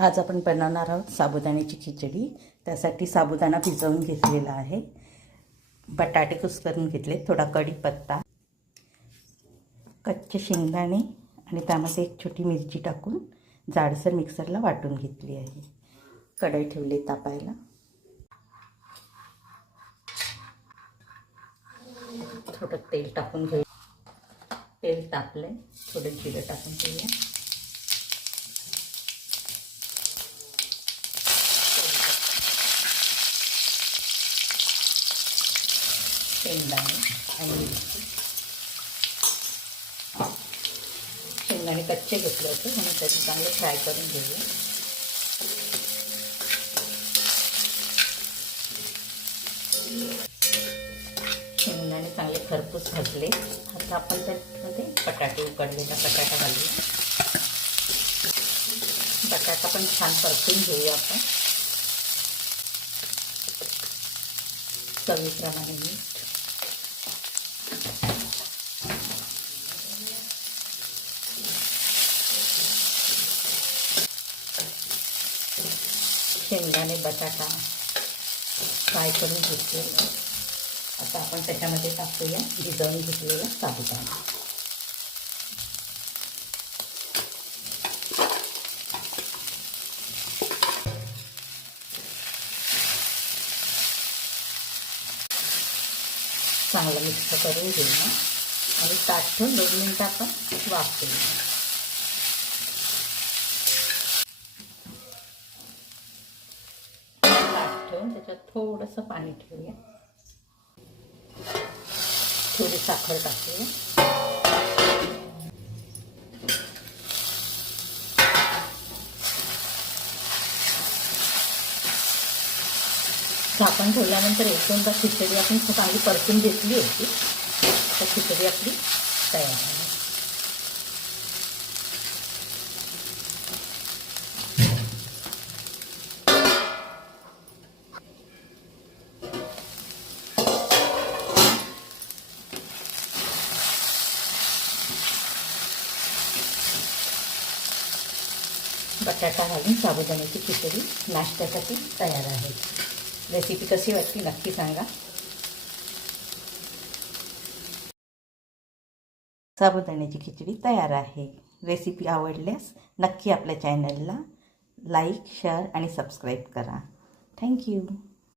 आज आपण बनवणार आहोत साबुदाण्याची खिचडी। त्यासाठी साबुदाणा भिजवून घेतलेला आहे, बटाटे कुस्करून घेतले, थोडा कढीपत्ता, कच्चे शेंगदाणे आणि त्यामध्ये एक छोटी मिरची टाकून जाडसर मिक्सरला वाटून घेतली आहे। कढई ठेवली तापायला, थोडं तेल टाकून घेऊ। तेल तापले, थोडं जिरं टाकून घेऊया। शेंगदाणे आणि मिरची, शेंगदाणे कच्चे घेतले होते म्हणून त्याचे चांगले फ्राय करून घेऊया। शेंगदाणे चांगले खरपूस भाजले। आता आपण त्यामध्ये बटाटे, उकडलेला बटाटा घालूया। बटाटा पण छान परतून घेऊया आपण। चवीप्रमाणे मीठ, शेंगदाणे बटाटा फ्राय करून घेतले। आता आपण त्याच्यामध्ये टाकूया भिजवून घेतलेला साबुदाणा। चांगलं मिक्स करून घेऊया आणि ताट ठेवून 2 मिनिटं आपण वाफ देऊया। त्याच्यात थोडंसं पाणी ठेवूया, थोडी साखर टाकूया। झाकण ठेवल्यानंतर 1-2दा खिचडी आपण चांगली परतून घेतली होती। तर खिचडी आपली तयार आहे। बटाटा घालून साबुदाण्याची खिचडी नाश्त्यासाठी तयार आहे। रेसिपी कशी वाटली नक्की सांगा। साबुदाण्याची खिचडी तयार आहे। रेसिपी आवडल्यास नक्की आपल्या चॅनलला लाईक, शेअर आणि सबस्क्राईब करा। थँक्यू।